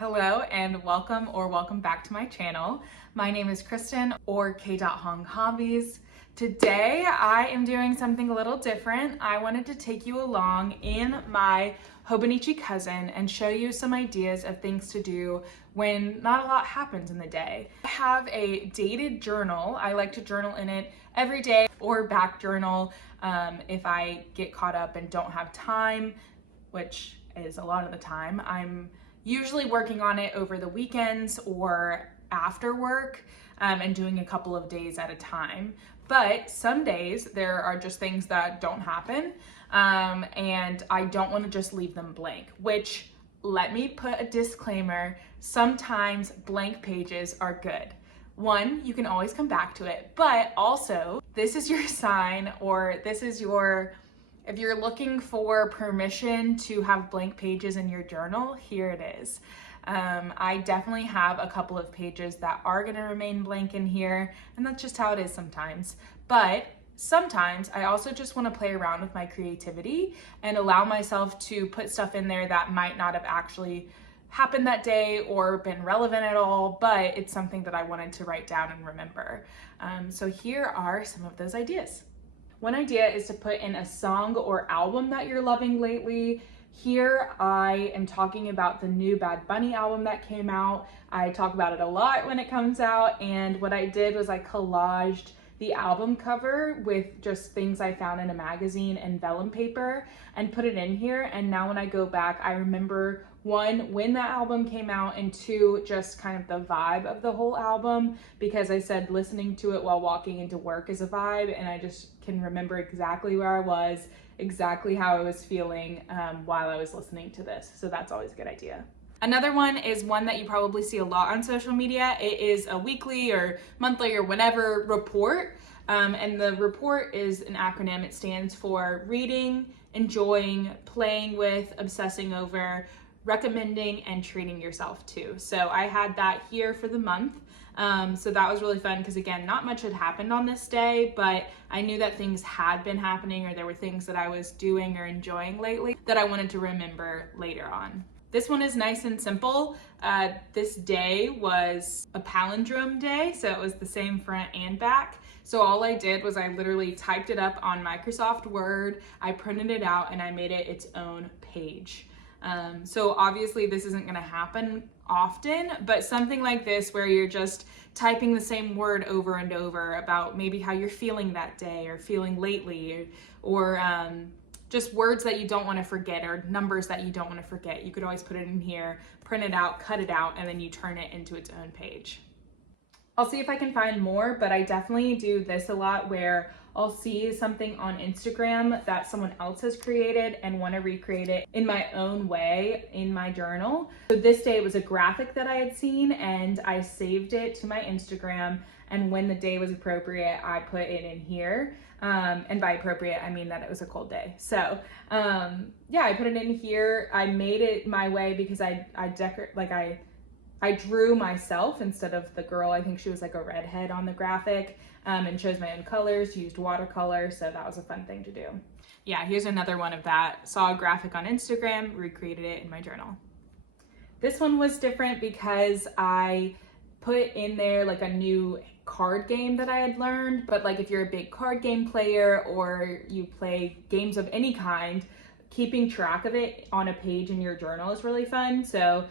Hello and welcome back to my channel. My name is Kristen or K.Hong Hobbies. Today I am doing something a little different. I wanted to take you along in my Hobonichi cousin and show you some ideas of things to do when not a lot happens in the day. I have a dated journal. I like to journal in it every day or back journal if I get caught up and don't have time, which is a lot of the time. I'm usually working on it over the weekends or after work and doing a couple of days at a time. But some days there are just things that don't happen and I don't want to just leave them blank, which, let me put a disclaimer, sometimes blank pages are good. One, you can always come back to it, but also this is your sign, or this is your, if you're looking for permission to have blank pages in your journal, here it is. I definitely have a couple of pages that are gonna remain blank in here, and that's just how it is sometimes. But sometimes I also just wanna play around with my creativity and allow myself to put stuff in there that might not have actually happened that day or been relevant at all, but it's something that I wanted to write down and remember. So here are some of those ideas. One idea is to put in a song or album that you're loving lately. Here I am talking about the new Bad Bunny album that came out. I talk about it a lot when it comes out, and what I did was I collaged the album cover with just things I found in a magazine and vellum paper and put it in here. And now when I go back, I remember, one, when that album came out, and two, just kind of the vibe of the whole album, because I said listening to it while walking into work is a vibe, and I just can remember exactly where I was, exactly how I was feeling while I was listening to this. So that's always a good idea. Another one is one that you probably see a lot on social media. It is a weekly or monthly or whenever report. And the report is an acronym. It stands for reading, enjoying, playing with, obsessing over, recommending, and treating yourself to. So I had that here for the month. So that was really fun because, again, not much had happened on this day, but I knew that things had been happening, or there were things that I was doing or enjoying lately that I wanted to remember later on. This one is nice and simple. This day was a palindrome day, so it was the same front and back. So all I did was I literally typed it up on Microsoft Word, I printed it out, and I made it its own page. So obviously this isn't gonna happen often, but something like this where you're just typing the same word over and over about maybe how you're feeling that day or feeling lately, or just words that you don't want to forget or numbers that you don't want to forget. You could always put it in here, print it out, cut it out, and then you turn it into its own page. I'll see if I can find more, but I definitely do this a lot where I'll see something on Instagram that someone else has created and want to recreate it in my own way in my journal. So this day it was a graphic that I had seen, and I saved it to my Instagram, and when the day was appropriate, I put it in here. And by appropriate, I mean that it was a cold day. So yeah, I put it in here. I made it my way because I drew myself instead of the girl. I think she was like a redhead on the graphic, and chose my own colors, used watercolor, so that was a fun thing to do. Yeah, here's another one of that. Saw a graphic on Instagram, recreated it in my journal. This one was different because I put in there like a new card game that I had learned, but like if you're a big card game player or you play games of any kind, keeping track of it on a page in your journal is really fun. So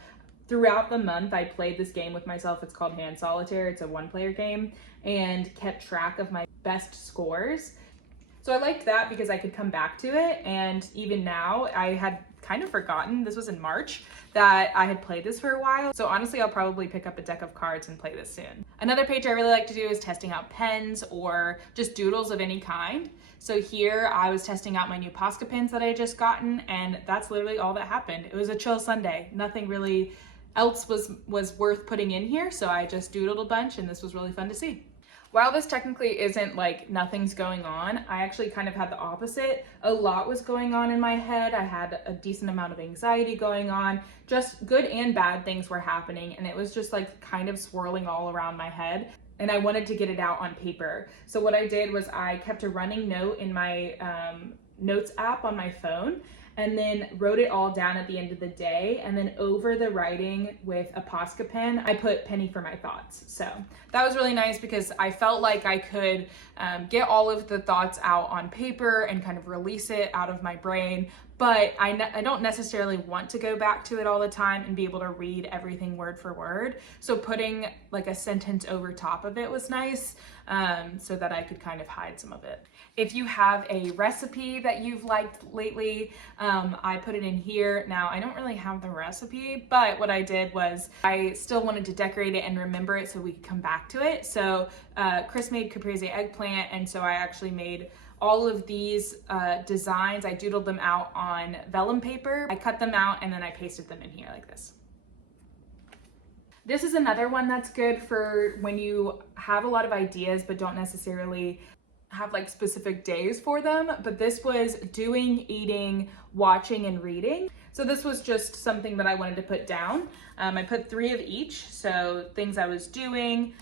throughout the month, I played this game with myself. It's called Hand Solitaire. It's a one-player game, and kept track of my best scores. So I liked that because I could come back to it, and even now, I had kind of forgotten, this was in March, that I had played this for a while. So honestly, I'll probably pick up a deck of cards and play this soon. Another page I really like to do is testing out pens or just doodles of any kind. So here I was testing out my new Posca pens that I had just gotten, and that's literally all that happened. It was a chill Sunday. Nothing really else was worth putting in here, so I just doodled a bunch, and this was really fun to see. While this technically isn't like nothing's going on, I actually kind of had the opposite. A lot was going on in my head. I had a decent amount of anxiety going on. Just good and bad things were happening, and it was just like kind of swirling all around my head, and I wanted to get it out on paper. So what I did was I kept a running note in my notes app on my phone, and then wrote it all down at the end of the day. And then over the writing with a Posca pen, I put penny for my thoughts. So that was really nice because I felt like I could get all of the thoughts out on paper and kind of release it out of my brain. But I don't necessarily want to go back to it all the time and be able to read everything word for word. So putting like a sentence over top of it was nice, so that I could kind of hide some of it. If you have a recipe that you've liked lately, I put it in here. Now, I don't really have the recipe, but what I did was I still wanted to decorate it and remember it so we could come back to it. So Chris made caprese eggplant, and so I actually made all of these designs. I doodled them out on vellum paper. I cut them out and then I pasted them in here like this. This is another one that's good for when you have a lot of ideas but don't necessarily have like specific days for them. But this was doing, eating, watching, and reading. So this was just something that I wanted to put down. I put 3 of each. So things I was doing,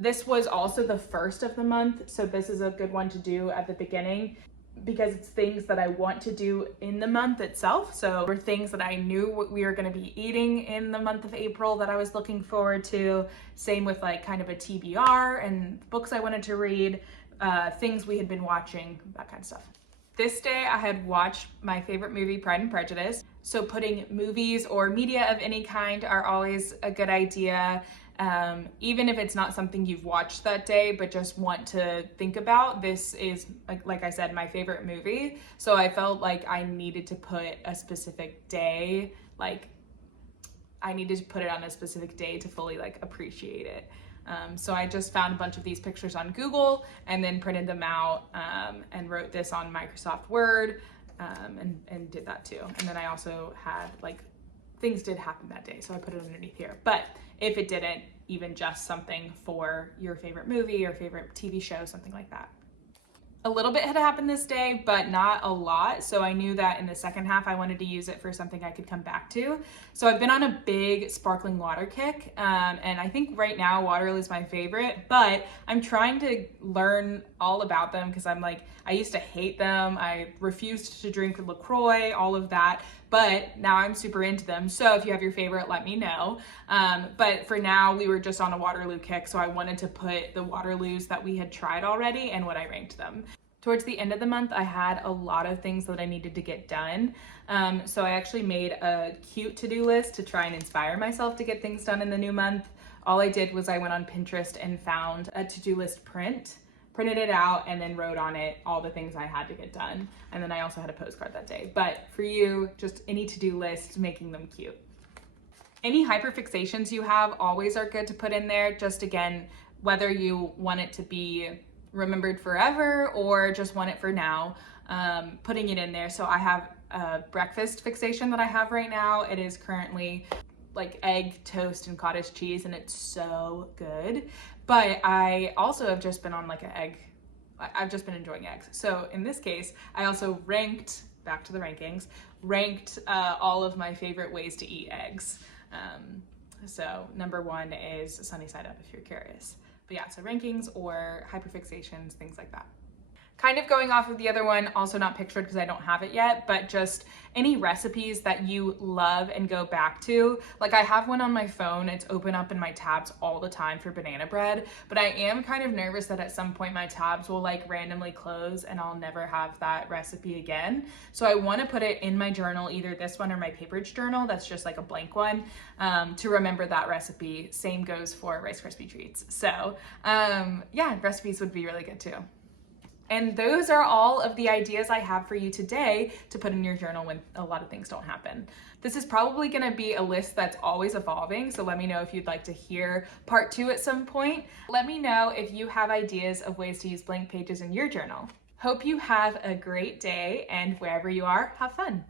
this was also the first of the month, so this is a good one to do at the beginning because it's things that I want to do in the month itself. So were things that I knew we were going to be eating in the month of April that I was looking forward to. Same with like kind of a TBR and books I wanted to read, things we had been watching, that kind of stuff. This day I had watched my favorite movie, Pride and Prejudice. So putting movies or media of any kind are always a good idea. Even if it's not something you've watched that day, but just want to think about, this is, like I said, my favorite movie. So I felt like I needed to put a specific day, like I needed to put it on a specific day to fully like appreciate it. So I just found a bunch of these pictures on Google and then printed them out and wrote this on Microsoft Word and did that too. And then I also had like, things did happen that day, so I put it underneath here. But if it didn't, even just something for your favorite movie or favorite TV show, something like that. A little bit had happened this day, but not a lot. So I knew that in the second half, I wanted to use it for something I could come back to. So I've been on a big sparkling water kick. And I think right now Waterloo is my favorite, but I'm trying to learn all about them because I'm like, I used to hate them. I refused to drink LaCroix, all of that. But now I'm super into them. So if you have your favorite, let me know. But for now, we were just on a Waterloo kick. So I wanted to put the Waterloos that we had tried already and what I ranked them. Towards the end of the month, I had a lot of things that I needed to get done. So I actually made a cute to-do list to try and inspire myself to get things done in the new month. All I did was I went on Pinterest and found a to-do list printed it out, and then wrote on it all the things I had to get done. And then I also had a postcard that day. But for you, just any to-do list, making them cute. Any hyperfixations you have always are good to put in there. Just again, whether you want it to be remembered forever or just want it for now, putting it in there. So I have a breakfast fixation that I have right now. It is currently like egg, toast, and cottage cheese, and it's so good. But I also have just been on like I've just been enjoying eggs. So in this case, I also ranked, back to the rankings, all of my favorite ways to eat eggs. So number 1 is sunny side up if you're curious. But yeah, so rankings or hyperfixations, things like that. Kind of going off of the other one, also not pictured because I don't have it yet, but just any recipes that you love and go back to. Like I have one on my phone, it's open up in my tabs all the time for banana bread, but I am kind of nervous that at some point my tabs will like randomly close and I'll never have that recipe again. So I want to put it in my journal, either this one or my Paperage journal, that's just like a blank one, to remember that recipe. Same goes for Rice Krispie treats. So yeah, recipes would be really good too. And those are all of the ideas I have for you today to put in your journal when a lot of things don't happen. This is probably gonna be a list that's always evolving, so let me know if you'd like to hear part 2 at some point. Let me know if you have ideas of ways to use blank pages in your journal. Hope you have a great day, and wherever you are, have fun.